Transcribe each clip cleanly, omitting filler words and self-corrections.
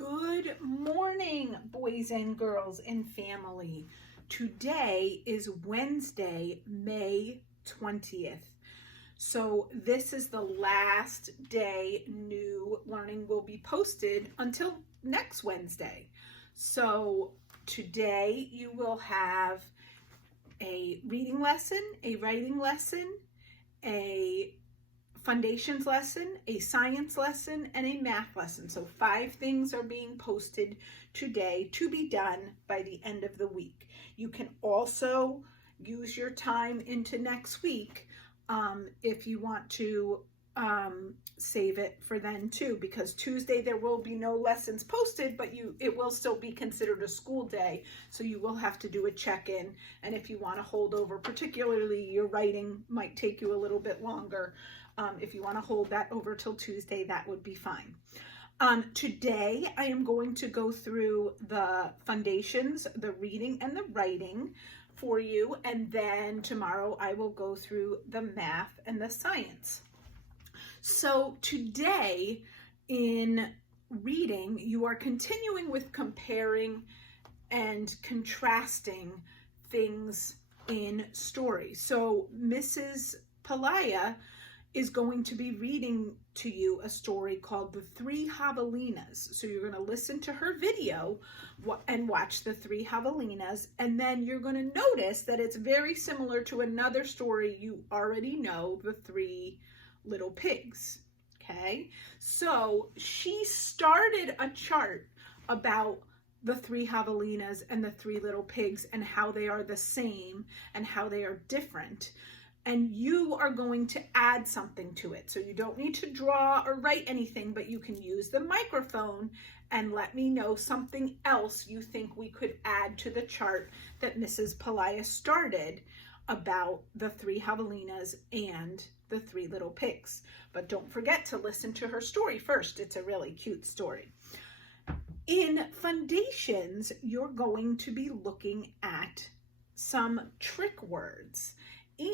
Good morning, boys and girls and family. Today is Wednesday, May 20th. So this is the last day new learning will be posted until next Wednesday. So today you will have a reading lesson, a writing lesson, a foundations lesson, a science lesson, and a math lesson. So 5 things are being posted today to be done by the end of the week. You can also use your time into next week if you want to save it for then too, because Tuesday there will be no lessons posted, but it will still be considered a school day, so you will have to do a check-in. And if you want to hold over, particularly your writing might take you a little bit longer. If you want to hold that over till Tuesday, that would be fine. Today, I am going to go through the foundations, the reading and the writing for you, and then tomorrow I will go through the math and the science. So today in reading, you are continuing with comparing and contrasting things in stories. So Mrs. Pelayo is going to be reading to you a story called The Three Javelinas. So you're going to listen to her video and watch The Three Javelinas, and then you're going to notice that it's very similar to another story you already know, The Three Little Pigs. Okay, so she started a chart about the three javelinas and the 3 little pigs and how they are the same and how they are different. And you are going to add something to it. So you don't need to draw or write anything, but you can use the microphone and let me know something else you think we could add to the chart that Mrs. Pelayo started about the 3 javelinas and the 3 little pigs. But don't forget to listen to her story first. It's a really cute story. In foundations, you're going to be looking at some trick words,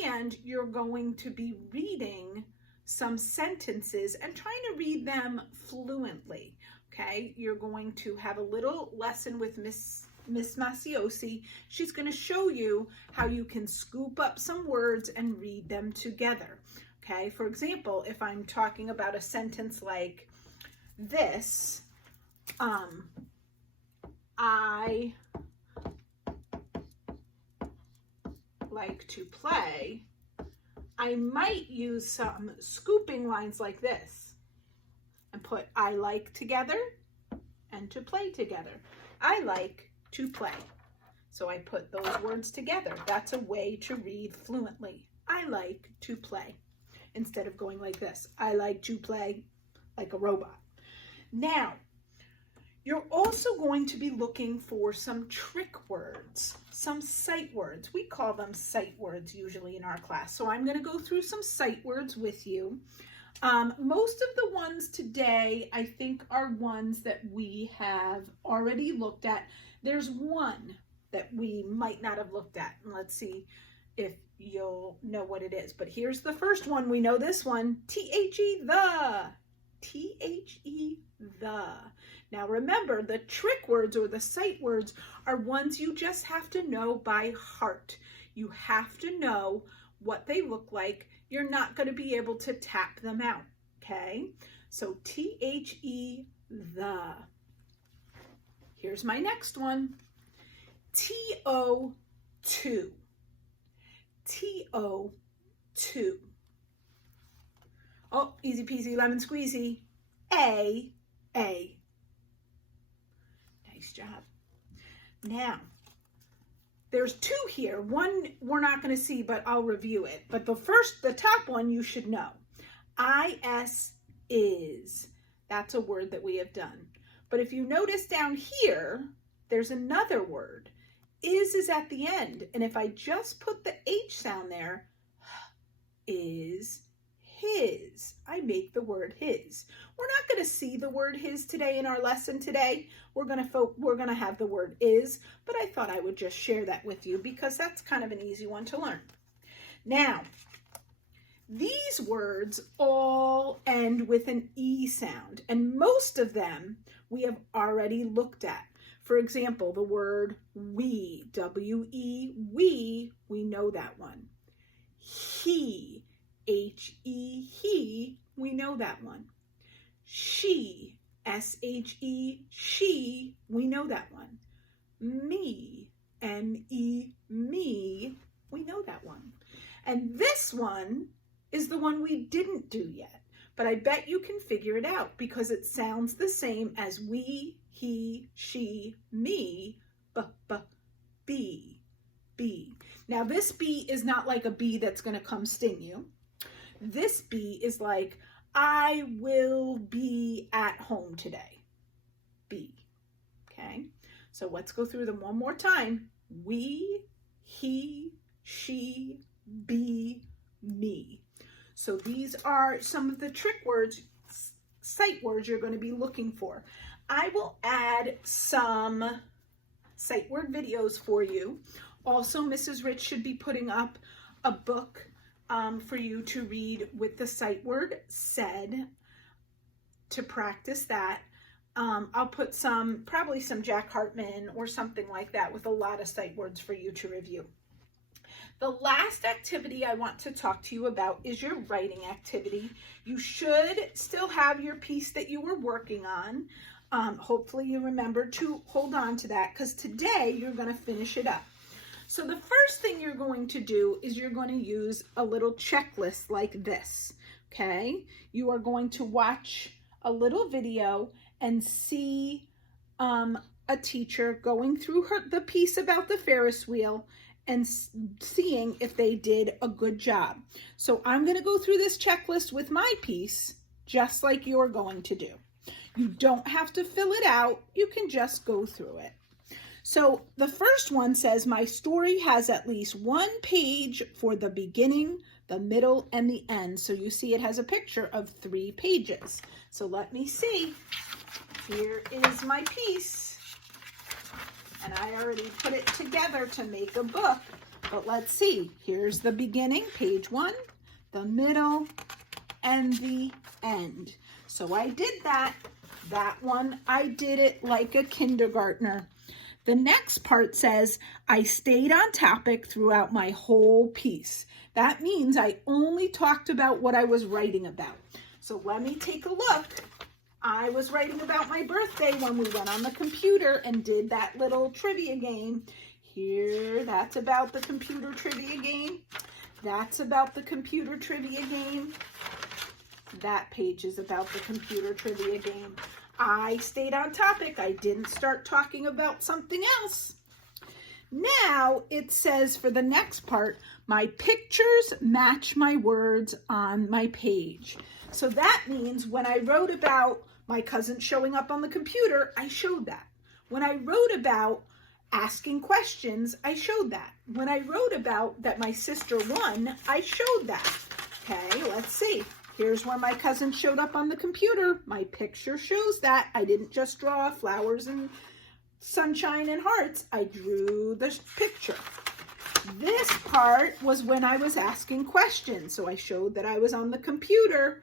and you're going to be reading some sentences and trying to read them fluently. Okay, you're going to have a little lesson with Miss Maciosi. She's going to show you how you can scoop up some words and read them together. Okay, for example, if I'm talking about a sentence like this, I like to play, I might use some scooping lines like this and put I like together and to play together. I like to play. So I put those words together. That's a way to read fluently. I like to play. Instead of going like this, I like to play like a robot. Now, you're also going to be looking for some trick words, some sight words. We call them sight words usually in our class. So I'm going to go through some sight words with you. Most of the ones today, I think, are ones that we have already looked at. There's one that we might not have looked at. And let's see if you'll know what it is. But here's the first one. We know this one. T-H-E, the. T-H-E, the. Now remember, the trick words or the sight words are ones you just have to know by heart. You have to know what they look like. You're not going to be able to tap them out, okay? So T-H-E, the. Here's my next one. T-O-2. T-O-2. Oh, easy peasy lemon squeezy. A. Nice job. Now, there's 2 here. One we're not going to see, but I'll review it. But the top one you should know. I-S, is. That's a word that we have done. But if you notice down here, there's another word. Is at the end. And if I just put the H sound there, is his. I make the word his. We're not going to see the word his today in our lesson today. We're going to have the word is, but I thought I would just share that with you because that's kind of an easy one to learn. Now, These words all end with an E sound, and most of them we have already looked at. For example, the word we, W-E, we know that one. He, H-E, he, we know that one. She, S-H-E, she, we know that one. Me, M-E, me, we know that one. And this one is the one we didn't do yet, but I bet you can figure it out because it sounds the same as we, he, she, me, be. Now this bee is not like a bee that's going to come sting you. This bee is like, I will be at home today. Be. Okay? So let's go through them one more time. We, he, she, be, me. So these are some of the trick words, sight words you're going to be looking for. I will add some sight word videos for you. Also, Mrs. Rich should be putting up a book for you to read with the sight word said to practice that. I'll put probably some Jack Hartman or something like that with a lot of sight words for you to review. The last activity I want to talk to you about is your writing activity. You should still have your piece that you were working on. Hopefully you remember to hold on to that because today you're going to finish it up. So the first thing you're going to do is you're going to use a little checklist like this, okay? You are going to watch a little video and see a teacher going through the piece about the Ferris wheel and seeing if they did a good job. So I'm going to go through this checklist with my piece, just like you're going to do. You don't have to fill it out. You can just go through it. So the first one says, my story has at least one page for the beginning, the middle, and the end. So you see it has a picture of 3 pages. So let me see. Here is my piece. And I already put it together to make a book, but let's see. Here's the beginning, page 1, the middle, and the end. So I did that. That one, I did it like a kindergartner. The next part says, I stayed on topic throughout my whole piece. That means I only talked about what I was writing about. So let me take a look. I was writing about my birthday when we went on the computer and did that little trivia game. Here, that's about the computer trivia game. That's about the computer trivia game. That page is about the computer trivia game. I stayed on topic. I didn't start talking about something else. Now it says for the next part, my pictures match my words on my page. So that means when I wrote about my cousin showing up on the computer, I showed that. When I wrote about asking questions, I showed that. When I wrote about that my sister won, I showed that. Okay, let's see. Here's where my cousin showed up on the computer. My picture shows that. I didn't just draw flowers and sunshine and hearts. I drew the picture. This part was when I was asking questions. So I showed that I was on the computer.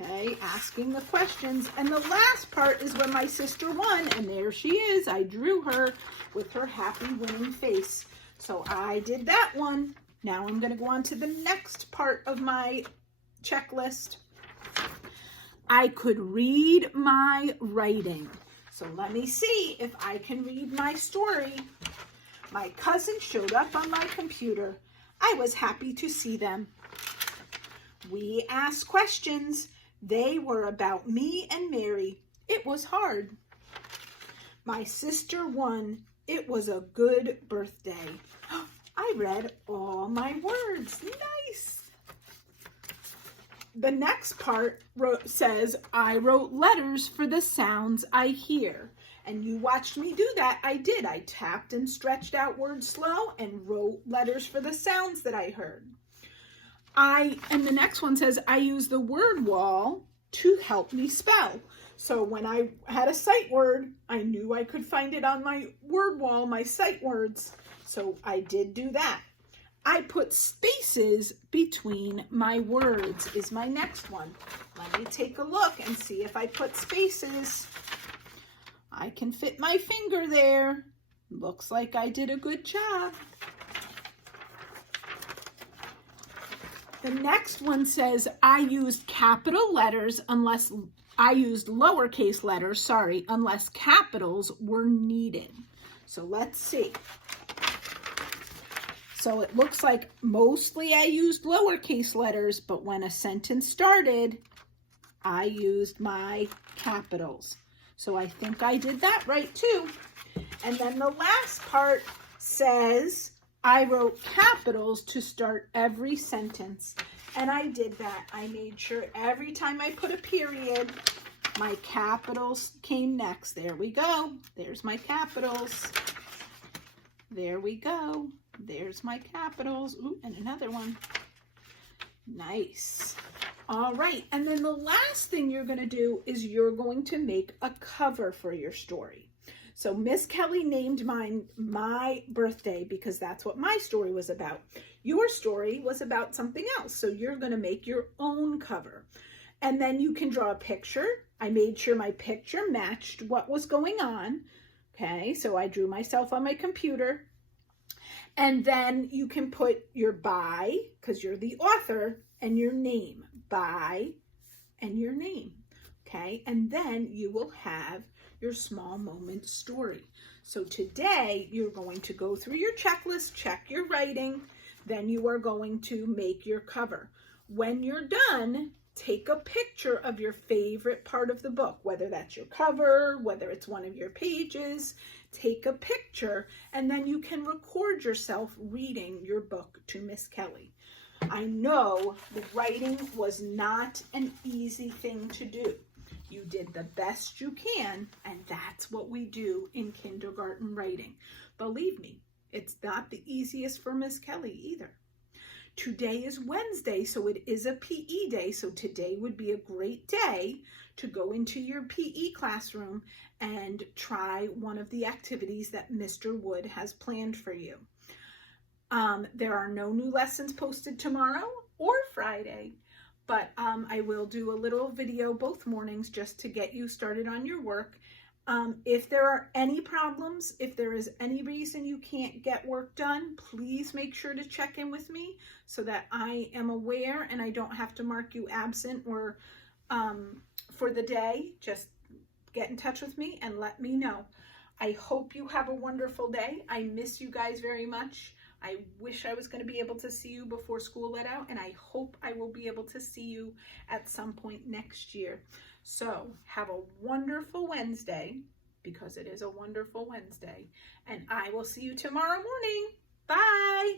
Okay, asking the questions. And the last part is when my sister won, and there she is. I drew her with her happy winning face. So I did that one. Now I'm going to go on to the next part of my checklist. I could read my writing. So let me see if I can read my story. My cousin showed up on my computer. I was happy to see them. We asked questions. They were about me and Mary. It was hard. My sister won. It was a good birthday. I read all my words. Nice. The next part says, I wrote letters for the sounds I hear. And you watched me do that. I did. I tapped and stretched out words slow and wrote letters for the sounds that I heard. And the next one says, I use the word wall to help me spell. So when I had a sight word, I knew I could find it on my word wall, my sight words. So I did do that. I put spaces between my words is my next one. Let me take a look and see if I put spaces. I can fit my finger there. Looks like I did a good job. The next one says, I used capital letters unless, I used lowercase letters, sorry, unless capitals were needed. So let's see. So it looks like mostly I used lowercase letters, but when a sentence started, I used my capitals. So I think I did that right too. And then the last part says, I wrote capitals to start every sentence. And I did that. I made sure every time I put a period, my capitals came next. There we go. There's my capitals. There we go. There's my capitals. Ooh, and another one. Nice. All right. And then the last thing you're going to do is you're going to make a cover for your story. So Miss Kelly named mine My Birthday because that's what my story was about. Your story was about something else. So you're going to make your own cover. And then you can draw a picture. I made sure my picture matched what was going on. Okay, so I drew myself on my computer. And then you can put your by, because you're the author, and your name. By and your name. Okay, and then you will have your small moment story. So today you're going to go through your checklist, check your writing, then you are going to make your cover. When you're done, take a picture of your favorite part of the book, whether that's your cover, whether it's one of your pages. Take a picture and then you can record yourself reading your book to Miss Kelly. I know the writing was not an easy thing to do. You did the best you can, and that's what we do in kindergarten writing. Believe me, it's not the easiest for Miss Kelly either. Today is Wednesday, so it is a PE day, so today would be a great day to go into your PE classroom and try one of the activities that Mr. Wood has planned for you. There are no new lessons posted tomorrow or Friday, but I will do a little video both mornings just to get you started on your work. If there are any problems, if there is any reason you can't get work done, please make sure to check in with me so that I am aware and I don't have to mark you absent or for the day. Just get in touch with me and let me know. I hope you have a wonderful day. I miss you guys very much. I wish I was going to be able to see you before school let out, and I hope I will be able to see you at some point next year. So have a wonderful Wednesday, because it is a wonderful Wednesday, and I will see you tomorrow morning. Bye.